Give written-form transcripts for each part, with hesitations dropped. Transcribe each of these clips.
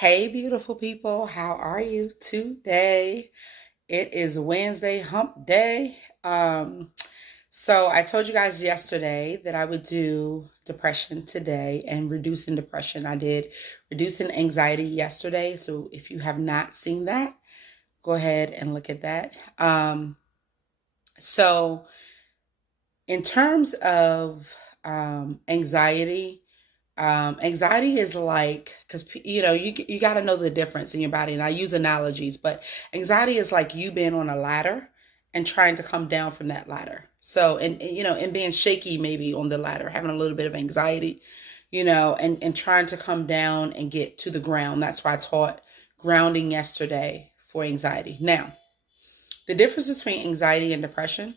Hey, beautiful people, how are you today? It is Wednesday, hump day. So I told you guys yesterday that I would do depression today and reducing depression. I did reducing anxiety yesterday. So if you have not seen that, go ahead and look at that. So in terms of anxiety, anxiety is like, because you got to know the difference in your body, and I use analogies, but anxiety is like you being on a ladder and trying to come down from that ladder. So and being shaky maybe on the ladder, having a little bit of anxiety, and trying to come down and get to the ground. That's why I taught grounding yesterday for anxiety. Now, the difference between anxiety and depression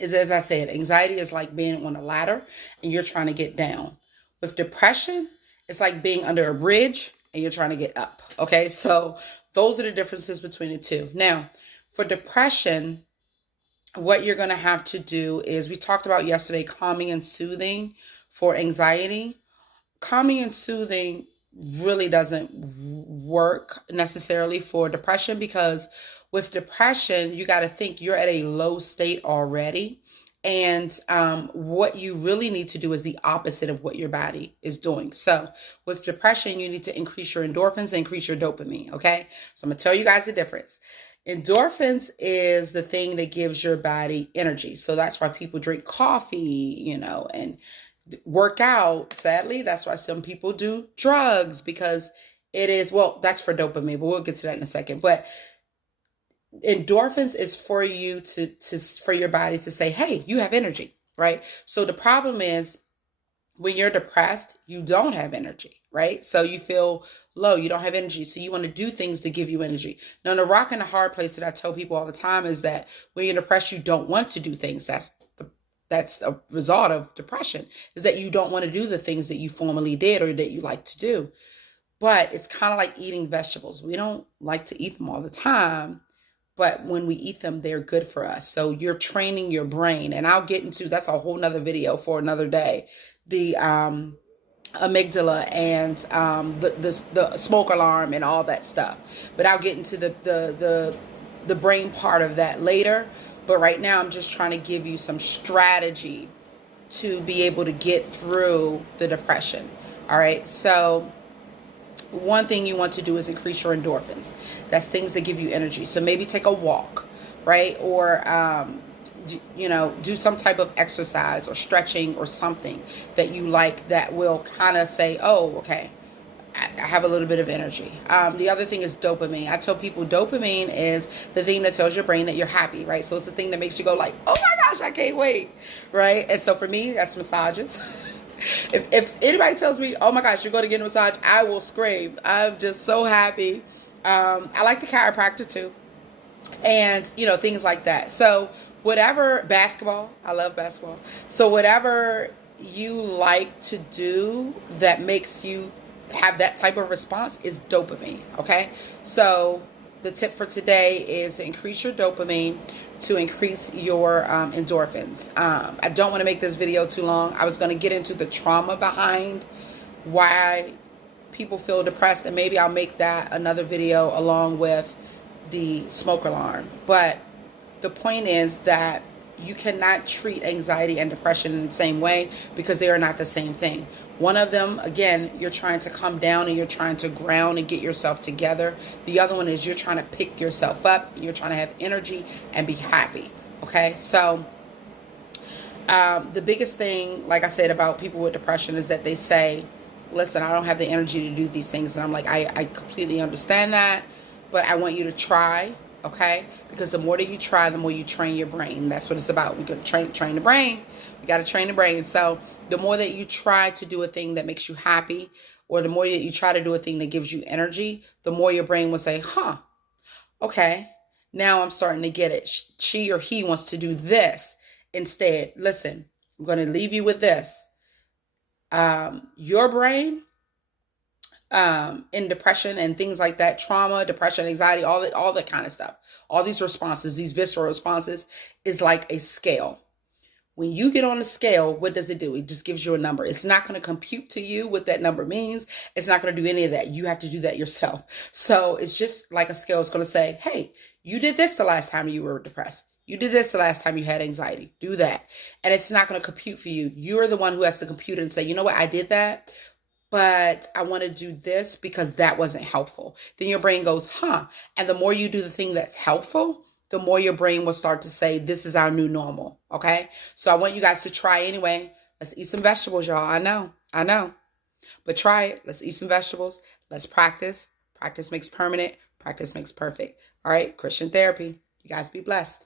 is, as I said, anxiety is like being on a ladder and you're trying to get down. With depression, it's like being under a bridge and you're trying to get up. Okay, so those are the differences between the two. Now, for depression, what you're going to have to do is, we talked about yesterday, calming and soothing for anxiety. Calming and soothing really doesn't work necessarily for depression, because with depression, you got to think you're at a low state already. And what you really need to do is the opposite of what your body is doing. So with depression, you need to increase your endorphins, increase your dopamine. Okay. So I'm going to tell you guys the difference. Endorphins is the thing that gives your body energy. So that's why people drink coffee, and work out. Sadly, that's why some people do drugs, because it is, well, that's for dopamine, but we'll get to that in a second. But endorphins is for you to for your body to say, hey, you have energy, right? So the problem is, when you're depressed, you don't have energy, right? So you feel low, you don't have energy. So you want to do things to give you energy. Now, the rock and the hard place that I tell people all the time is that when you're depressed, you don't want to do things. That's a result of depression, is that you don't want to do the things that you formerly did or that you like to do. But it's kind of like eating vegetables. We don't like to eat them all the time, but when we eat them, they're good for us. So you're training your brain, and I'll get into, that's a whole nother video for another day, the amygdala and the smoke alarm and all that stuff. But I'll get into the brain part of that later. But right now, I'm just trying to give you some strategy to be able to get through the depression. All right. So one thing you want to do is increase your endorphins. That's things that give you energy. So maybe take a walk, right? Or, do some type of exercise or stretching or something that you like, that will kind of say, oh, okay, I have a little bit of energy. The other thing is dopamine. I tell people dopamine is the thing that tells your brain that you're happy, right? So it's the thing that makes you go like, oh my gosh, I can't wait, right? And so for me, that's massages. If anybody tells me, oh my gosh, you're going to get a massage, I will scream. I'm just so happy. I like the chiropractor too. And, things like that. So whatever, basketball, I love basketball. So whatever you like to do that makes you have that type of response is dopamine. Okay. So the tip for today is to increase your dopamine, to increase your endorphins. I don't want to make this video too long. I was going to get into the trauma behind why people feel depressed, and maybe I'll make that another video along with the smoke alarm. But the point is that you cannot treat anxiety and depression in the same way, because they are not the same thing. One of them, again, you're trying to come down and you're trying to ground and get yourself together. The other one is you're trying to pick yourself up, you're trying to have energy and be happy. Okay, so the biggest thing, like I said, about people with depression is that they say, listen, I don't have the energy to do these things. And I'm like, I completely understand that, but I want you to try. Okay, because the more that you try, the more you train your brain. That's what it's about. We got to train the brain. We got to train the brain. So the more that you try to do a thing that makes you happy, or the more that you try to do a thing that gives you energy, the more your brain will say, huh, okay, now I'm starting to get it. She or he wants to do this instead. Listen, I'm going to leave you with this. Your brain, in depression and things like that, trauma, depression, anxiety, all that kind of stuff, all these responses, these visceral responses, is like a scale. When you get on the scale, what does it do? It just gives you a number. It's not going to compute to you what that number means. It's not going to do any of that. You have to do that yourself. So it's just like a scale. It's going to say, hey, you did this the last time you were depressed. You did this the last time you had anxiety. Do that. And it's not going to compute for you. You're the one who has to compute it and say, you know what? I did that, but I want to do this because that wasn't helpful. Then your brain goes, huh? And the more you do the thing that's helpful, the more your brain will start to say, this is our new normal. Okay. So I want you guys to try anyway. Let's eat some vegetables, y'all. I know, but try it. Let's eat some vegetables. Let's practice. Practice makes permanent. Practice makes perfect. All right. Christian therapy. You guys be blessed.